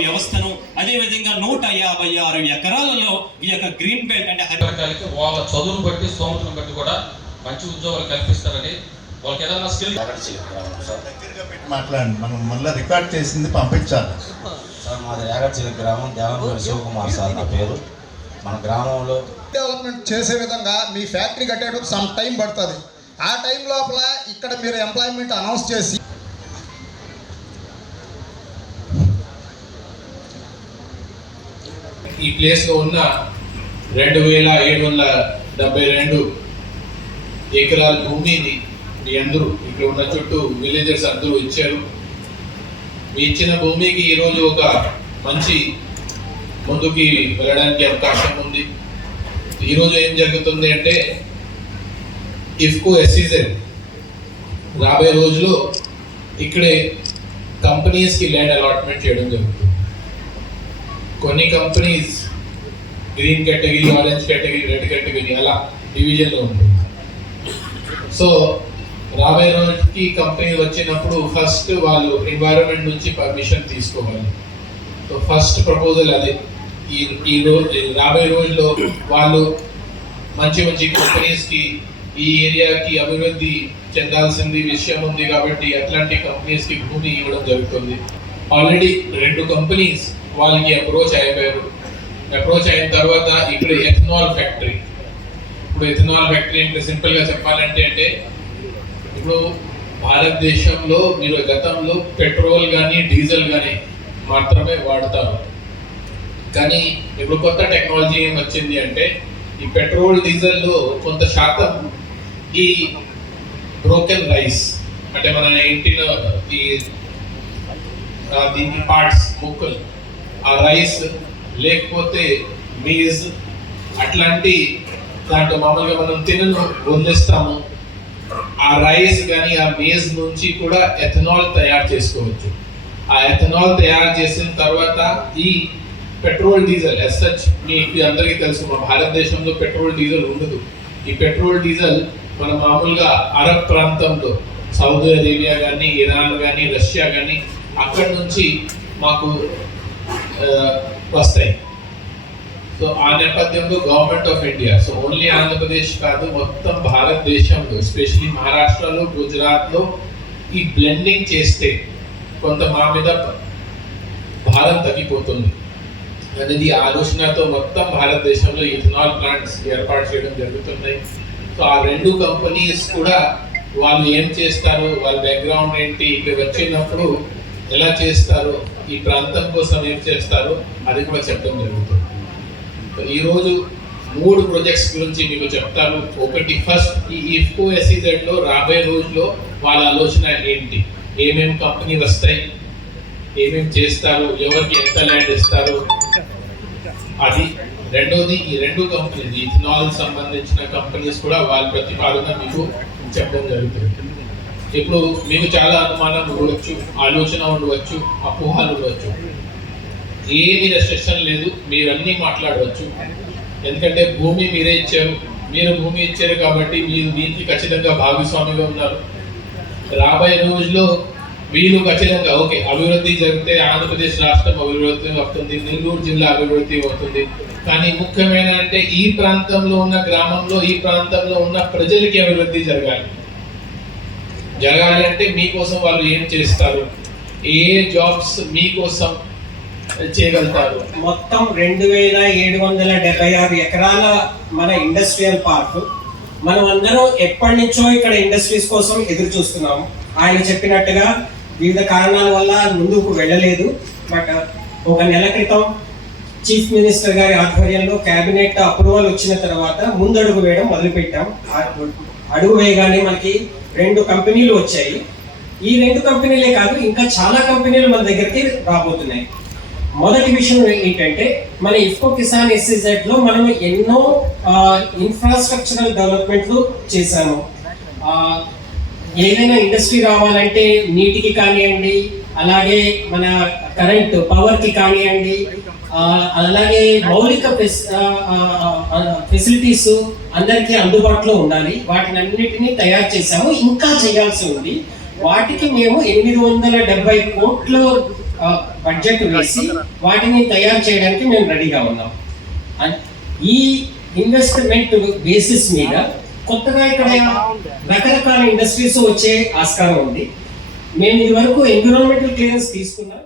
వ్యవస్థను అదే విధంగా 156 ఎకరాలలో ఈ యొక్క గ్రీన్ బెల్ట్ అంటే హరితకాలకి వాళ్ళ చదువును బట్టి స్తోమతను బట్టి కూడా మంచి ఉద్యోగాలు కల్పిస్తారని వాళ్ళకి ఏదైనా స్కిల్ మాట్లాడండి. మనం మళ్ళీ రికార్డ్ చేసింది పంపించాలి సార్. మాది యాగర్చిల గ్రామం, దేవనపల్లి శివకుమార్ సార్ నా పేరు. మన గ్రామంలో డెవలప్మెంట్ చేసే విధంగా మీ ఫ్యాక్టరీ కట్టేటప్పుడు సమ్ టైం పడుతుంది. ఆ టైం లోపల ఇక్కడ మీరు ఎంప్లాయ్మెంట్ అనౌన్స్ చేసి ఈ ప్లేస్లో ఉన్న 2772 ఎకరాల భూమిని మీ అందరూ ఇక్కడ ఉన్న చుట్టూ విలేజర్స్ అందరూ ఇచ్చారు. మీ ఇచ్చిన భూమికి ఈరోజు ఒక మంచి ముందుకి వెళ్ళడానికి అవకాశం ఉంది. ఈరోజు ఏం జరుగుతుంది అంటే ఇఫ్కో ఎస్సీజెడ్ రాబోయే రోజుల్లో ఇక్కడే కంపెనీస్కి ల్యాండ్ అలాట్మెంట్ చేయడం జరుగుతుంది. కొన్ని companies green category, orange category, red category అలా డివిజన్లో ఉంటుంది. సో రాబోయే రోజుకి కంపెనీ వచ్చినప్పుడు ఫస్ట్ వాళ్ళు ఎన్వైరన్మెంట్ నుంచి పర్మిషన్ తీసుకోవాలి. సో ఫస్ట్ ప్రపోజల్ అదే. ఈ రోజు రాబోయే రోజుల్లో వాళ్ళు మంచి మంచి కంపెనీస్కి ఈ ఏరియాకి అభివృద్ధి చెందాల్సింది విషయం ఉంది కాబట్టి అట్లాంటి కంపెనీస్కి భూమి ఇవ్వడం జరుగుతుంది. ఆల్రెడీ 2 కంపెనీస్ వాళ్ళకి అప్రోచ్ అయిపోయారు. అప్రోచ్ అయిన తర్వాత ఇక్కడ ఎథనాల్ ఫ్యాక్టరీ. ఇప్పుడు ఎథనాల్ ఫ్యాక్టరీ అంటే సింపుల్గా చెప్పాలంటే ఇప్పుడు భారతదేశంలో మీరు గతంలో పెట్రోల్ కానీ డీజిల్ కానీ మాత్రమే వాడతారు. కానీ ఇప్పుడు కొత్త టెక్నాలజీ ఏం వచ్చింది అంటే ఈ పెట్రోల్ డీజిల్లో కొంత శాతం ఈ బ్రోకెన్ రైస్ అంటే మన ఇంటిలో ఈ దీనికి పార్ట్స్ ముక్కలు ఆ రైస్ లేకపోతే మీజ్ అట్లాంటి దాంట్లో మామూలుగా మనం తినను వదిలేస్తాము. ఆ రైస్ కానీ ఆ మేజ్ నుంచి కూడా ఎథనాల్ తయారు చేసుకోవచ్చు. ఆ ఎథనాల్ తయారు చేసిన తర్వాత ఈ పెట్రోల్ డీజిల్ ఎస్సచ్ మీకు అందరికీ తెలుసు మన భారతదేశంలో పెట్రోల్ డీజిల్ ఉండదు. ఈ పెట్రోల్ డీజిల్ మన మామూలుగా అరబ్ ప్రాంతంలో సౌదీ అరేబియా కానీ, ఇరాన్ కానీ, రష్యా కానీ అక్కడి నుంచి మాకు వస్తాయి. సో ఆ నేపథ్యంలో government of India, so only Andhra Pradesh కాదు మొత్తం భారతదేశంలో ఎస్పెషలీ మహారాష్ట్రలో, గుజరాత్లో ఈ బ్లెండింగ్ చేస్తే కొంత మా మీద భారం తగ్గిపోతుంది అనేది ఆలోచనతో మొత్తం భారతదేశంలో ఇథనాల్ ప్లాంట్స్ ఏర్పాటు చేయడం జరుగుతున్నాయి. సో ఆ 2 కంపెనీస్ కూడా వాళ్ళు ఏం చేస్తారు, వాళ్ళ బ్యాక్గ్రౌండ్ ఏంటి, ఇక్కడ వచ్చినప్పుడు ఎలా చేస్తారు, ఈ ప్రాంతం కోసం ఏం చేస్తారు అది కూడా చెప్పడం జరుగుతుంది. ఈరోజు 3 ప్రాజెక్ట్స్ గురించి మీకు చెప్తాను. ఒకటి ఫస్ట్ ఈ ఇఫ్కో ఎస్సీజెడ్లో రాబోయే రోజుల్లో వాళ్ళ ఆలోచన ఏంటి, ఏమేమి కంపెనీ వస్తాయి, ఏమేమి చేస్తారు, ఎవరికి ఎంత ల్యాండ్ ఇస్తారు అది. రెండోది ఈ 2 కంపెనీస్ ఇథనాల్ సంబంధించిన కంపెనీస్ కూడా వాళ్ళ ప్రతిపాదన మీకు చెప్పడం జరుగుతుంది. ఇప్పుడు మీకు చాలా అనుమానం ఉండవచ్చు, ఆలోచన ఉండవచ్చు, అపోహలు ఉండవచ్చు. ఏమి రెస్ట్రిక్షన్ లేదు, మీరు అన్నీ మాట్లాడవచ్చు. ఎందుకంటే భూమి మీరే ఇచ్చారు, మీరు భూమి ఇచ్చారు కాబట్టి మీరు దీనికి ఖచ్చితంగా భాగస్వామిగా ఉన్నారు. రాబోయే రోజుల్లో వీళ్ళు ఖచ్చితంగా ఓకే అభివృద్ధి జరిగితే ఆంధ్రప్రదేశ్ రాష్ట్రం అభివృద్ధి అవుతుంది, నెల్లూరు జిల్లా అభివృద్ధి అవుతుంది. కానీ ముఖ్యమైన అంటే ఈ ప్రాంతంలో ఉన్న గ్రామంలో, ఈ ప్రాంతంలో ఉన్న ప్రజలకి అభివృద్ధి జరగాలి అంటే మీకోసం వాళ్ళు ఏం చేస్తారు, ఏ జాబ్స్ మీకోసం చేయగలుగుతారు. మొత్తం 2776 ఎకరాల మన ఇండస్ట్రియల్ పార్క్. మనం అందరం ఎప్పటి నుంచో ఇక్కడ ఇండస్ట్రీస్ కోసం ఎదురు చూస్తున్నాము. ఆయన చెప్పినట్టుగా వివిధ కారణాల వల్ల ముందుకు వెళ్ళలేదు. బట్ ఒక నెల క్రితం చీఫ్ మినిస్టర్ గారి ఆధ్వర్యంలో కేబినెట్ అప్రూవల్ వచ్చిన తర్వాత ముందడుగు వేయడం మొదలుపెట్టాం. అడుగు వేయగానే మనకి 2 కంపెనీలు వచ్చాయి. ఈ 2 కంపెనీలే కాదు ఇంకా చాలా కంపెనీలు మన దగ్గరికి రాబోతున్నాయి. మొదటి విషయం ఏంటంటే మన ఇఫ్కో కిసాన్ ఎస్సీజెడ్ లో మనం ఎన్నో ఇన్ఫ్రాస్ట్రక్చరల్ డెవలప్మెంట్లు చేశాము. ఏదైనా ఇండస్ట్రీ రావాలంటే నీటికి కానివ్వండి, అలాగే మన కరెంట్ పవర్కి కానివ్వండి, అలాగే మౌలిక ఫెసిలిటీస్ అందరికీ అందుబాటులో ఉండాలి. వాటిని అన్నిటినీ తయారు చేశాము, ఇంకా చేయాల్సి ఉంది. వాటికి మేము 870 కోట్లు బడ్జెట్ వేసి వాటిని తయారు చేయడానికి మేము రెడీగా ఉన్నాం. ఈ ఇన్వెస్ట్మెంట్ బేసిస్ మీద కొత్తగా ఇక్కడ రకరకాల ఇండస్ట్రీస్ వచ్చే ఆస్కారం ఉంది. మేము ఇది వరకు ఎన్విరాన్మెంటల్ క్లియరెన్స్ తీసుకున్నాం.